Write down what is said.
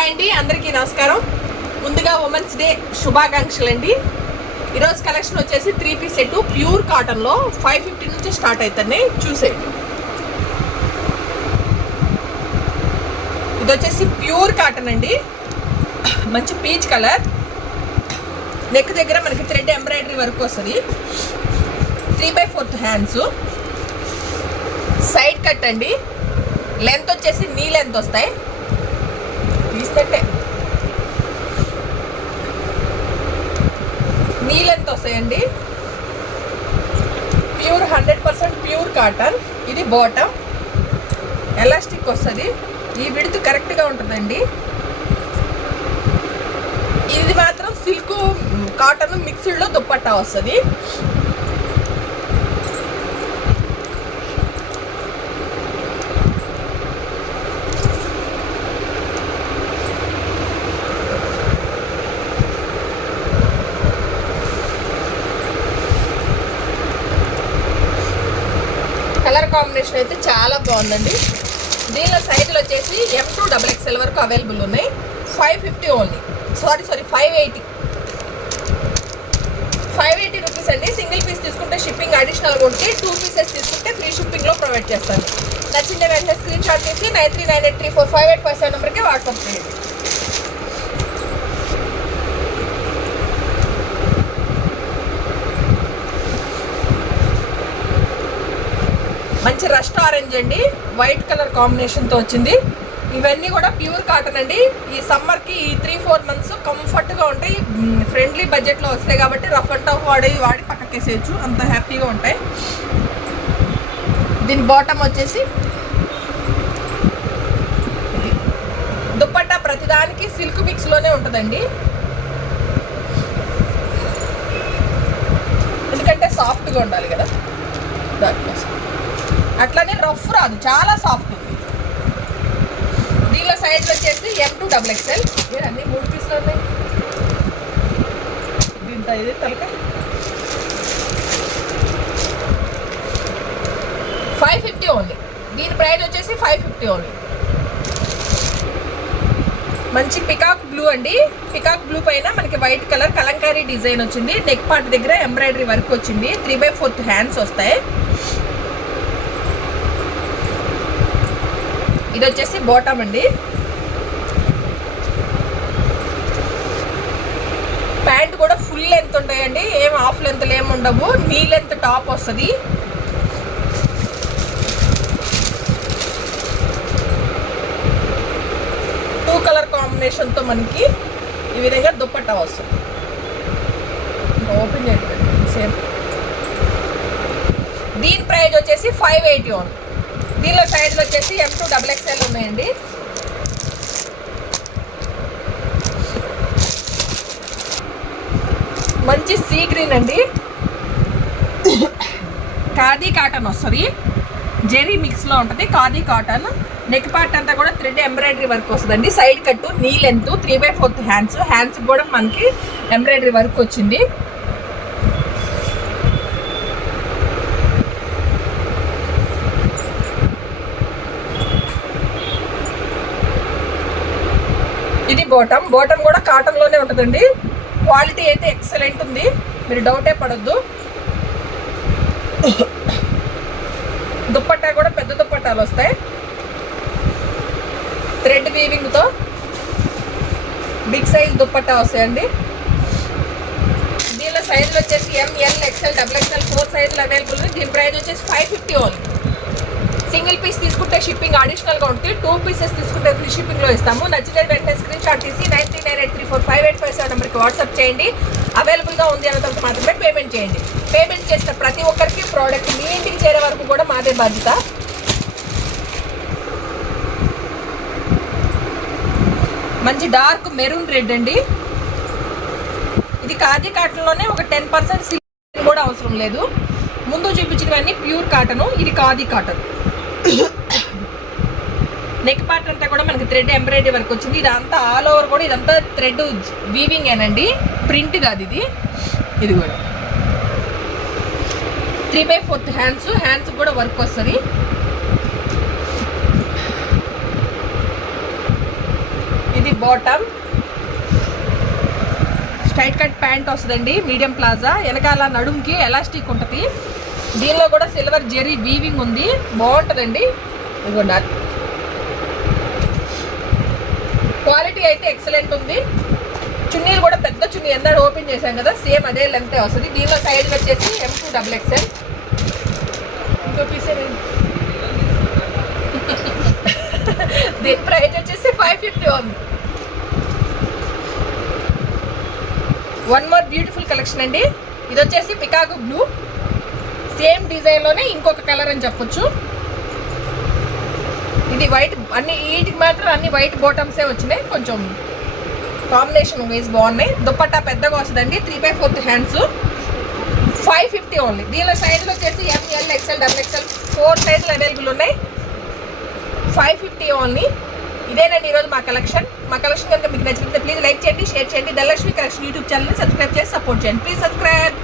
Hi అండి, అందరికీ నమస్కారం. ముందుగా ఉమెన్స్ డే శుభాకాంక్షలు అండి. ఈరోజు కలెక్షన్ వచ్చేసి 3 పీస్ సెట్ ప్యూర్ కాటన్లో 550 నుంచి స్టార్ట్ అవుతున్నాయి. చూసేయండి. ఇది వచ్చేసి ప్యూర్ కాటన్ అండి, మంచి పీచ్ కలర్. నెక్ దగ్గర మనకి థ్రెడ్ ఎంబ్రాయిడరీ వర్క్ వస్తుంది. 3/4 హ్యాండ్స్, సైడ్ కట్ అండి. లెంత్ వచ్చేసి నీ లెంత్ వస్తాయి. తీసుకుంటే నీ లెంత్ వస్తాయండి. Pure 100% pure cotton. ఇది బాటమ్, ఎలాస్టిక్ వస్తుంది. ఈ విడ్త్ కరెక్ట్గా ఉంటుందండి. ఇది మాత్రం సిల్క్ కాటన్ మిక్స్డ్లో దుప్పట్టా వస్తుంది. కలర్ కాంబినేషన్ అయితే చాలా బాగుందండి. దీనిలో సైజులు వచ్చేసి M2 XXL వరకు అవైలబుల్ ఉన్నాయి. 550 ఓన్లీ. సారీ 580 రూపీస్ అండి. సింగిల్ పీస్ తీసుకుంటే షిప్పింగ్ అడిషనల్గా ఉంటే, 2 పీసెస్ తీసుకుంటే ఫ్రీ షిప్పింగ్లో ప్రొవైడ్ చేస్తాను. నచ్చిందే వెంటనే స్క్రీన్ షాట్ తీసి 9398345857 నెంబర్కి వాట్సాప్ చేయండి. మంచి రస్ట్ ఆరెంజ్ అండి, వైట్ కలర్ కాంబినేషన్తో వచ్చింది. ఇవన్నీ కూడా ప్యూర్ కాటన్ అండి. ఈ సమ్మర్కి ఈ 3-4 మంత్స్ కంఫర్ట్గా ఉంటాయి. ఫ్రెండ్లీ బడ్జెట్లో వస్తాయి కాబట్టి రఫ్ అండ్ టఫ్ వాడి పక్కకేసేయచ్చు, అంత హ్యాపీగా ఉంటాయి. దీని బాటమ్ వచ్చేసి దుప్పట్టా ప్రతిదానికి సిల్క్ మిక్స్లోనే ఉంటుందండి, ఎందుకంటే సాఫ్ట్గా ఉండాలి కదా దానికోసం. అట్లానే రఫ్ రాదు, చాలా సాఫ్ట్ ఉంది. దీనిలో సైజ్ వచ్చేసి M2 XXL. అన్ని 3 పీసులు ఉన్నాయి. దీంతో ఇది తలక 550 ఓన్లీ. దీని ప్రైస్ వచ్చేసి 550 ఓన్లీ. మంచి పికాక్ బ్లూ అండి. పికాక్ బ్లూ పైన మనకి వైట్ కలర్ కలంకారీ డిజైన్ వచ్చింది. నెక్ పార్ట్ దగ్గర ఎంబ్రాయిడరీ వర్క్ వచ్చింది. 3/4 హ్యాండ్స్ వస్తాయి. ఇది వచ్చేసి బాటమ్ అండి. ప్యాంట్ కూడా ఫుల్ లెంత్ ఉంటాయండి, ఏం హాఫ్ లెంత్ ఏమి ఉండవు. నీ లెంత్ టాప్ వస్తుంది. టూ కలర్ కాంబినేషన్తో మనకి ఈ విధంగా దుప్పట్టా వస్తుంది. ఓపెన్ చేయండి సేమ్. దీని ప్రైస్ వచ్చేసి 580 ఓన్. దీనిలో సైజులు వచ్చేసి M2 XXL ఉన్నాయండి. మంచి సీ గ్రీన్ అండి, ఖాదీ కాటన్ వస్తుంది. జెరీ మిక్స్లో ఉంటుంది ఖాదీ కాటన్. నెక్ పార్ట్ అంతా కూడా థ్రెడ్ ఎంబ్రాయిడరీ వర్క్ వస్తుందండి. సైడ్ కట్టు నీ లెంత్ 3/4 హ్యాండ్స్ కూడా మనకి ఎంబ్రాయిడరీ వర్క్ వచ్చింది. ఇది బాటమ్ కూడా కాటన్లోనే ఉంటుందండి. క్వాలిటీ అయితే ఎక్సలెంట్ ఉంది, మీరు డౌటే పడొద్దు. దుప్పట్టా కూడా పెద్ద దుప్పట్టాలు వస్తాయి, థ్రెడ్ వీవింగ్తో బిగ్ సైజ్ దుప్పట్టా వస్తాయండి. దీనిలో సైజులు వచ్చేసి ML XL XXL 4 సైజులు అవైలబుల్ ఉంది. దీని ప్రైస్ వచ్చేసి 550 ఓన్లీ. సింగిల్ పీస్ తీసుకుంటే షిప్పింగ్ అడిషనల్గా ఉంటుంది. 2 పీసెస్ తీసుకుంటే ఫ్రీ షిప్పింగ్లో ఇస్తాము. నచ్చితే వెంటనే స్క్రీన్ షాట్ తీసి 9398345857 నెంబర్కి వాట్సాప్ చేయండి. అవైలబుల్గా ఉంది అన్న తర్వాత మాత్రమే పేమెంట్ చేయండి. పేమెంట్ చేసిన ప్రతి ఒక్కరికి ప్రోడక్ట్ మీ ఇంటికి చేరే వరకు కూడా మాదే బాధ్యత. మంచి డార్క్ మెరూన్ రెడ్ అండి. ఇది ఖాదీ కాటన్లోనే ఒక 10% సిల్క్ కూడా అవసరం లేదు. ముందు చూపించినవన్నీ ప్యూర్ కాటను, ఇది ఖాదీ కాటన్. నెక్ పార్ట్ అంతా కూడా మనకి థ్రెడ్ ఎంబ్రాయిడరీ వర్క్ వచ్చింది. ఇదంతా ఆల్ ఓవర్ కూడా ఇదంతా థ్రెడ్ వీవింగ్ ఏనండి, ప్రింట్ కాదు ఇది. ఇది కూడా 3/4 హ్యాండ్స్ కూడా వర్క్ వస్తుంది. ఇది బాటమ్, స్ట్రైట్ కట్ ప్యాంట్ వస్తుందండి, మీడియం ప్లాజా, వెనకాల నడుముకి ఎలాస్టిక్ ఉంటుంది. దీనిలో కూడా సిల్వర్ జెరీ వీవింగ్ ఉంది, బాగుంటుందండి. ఇదిగోండి, క్వాలిటీ అయితే ఎక్సలెంట్ ఉంది. చున్నీలు కూడా పెద్ద చున్నీ ఎందాడు ఓపెన్ చేశాం కదా, సేమ్ అదే లెంత్ వస్తుంది. దీనిలో సైజ్ వచ్చేసి M2XXL. ఇంకో పీసే దీని ప్రైస్ వచ్చేసి 550 ఉంది. వన్ మోర్ బ్యూటిఫుల్ కలెక్షన్ అండి. ఇది వచ్చేసి పికాగో బ్లూ, సేమ్ డిజైన్లోనే ఇంకొక కలర్ అని చెప్పొచ్చు. ఇది వైట్, అన్ని వీటికి మాత్రం అన్ని వైట్ బాటమ్సే వచ్చినాయి, కొంచెం కాంబినేషన్ వైజ్ బాగున్నాయి. దుప్పట్టా పెద్దగా వస్తుందండి, 3/4 హ్యాండ్స్, 550 ఓన్లీ. దీనిలో సైజులు వచ్చేసి ML, XL, XXL 4 సైజులు అవైలబుల్ ఉన్నాయి, 550 ఓన్లీ. ఇదేనండి ఈరోజు మా కలెక్షన్. మా కలెక్షన్ కనుక మీకు నచ్చినట్లయితే ప్లీజ్ లైక్ చేయండి, షేర్ చేయండి. ధనలక్ష్మి కలెక్షన్ యూట్యూబ్ ఛానల్ని సబ్స్క్రైబ్ చేసి సపోర్ట్ చేయండి. Please subscribe.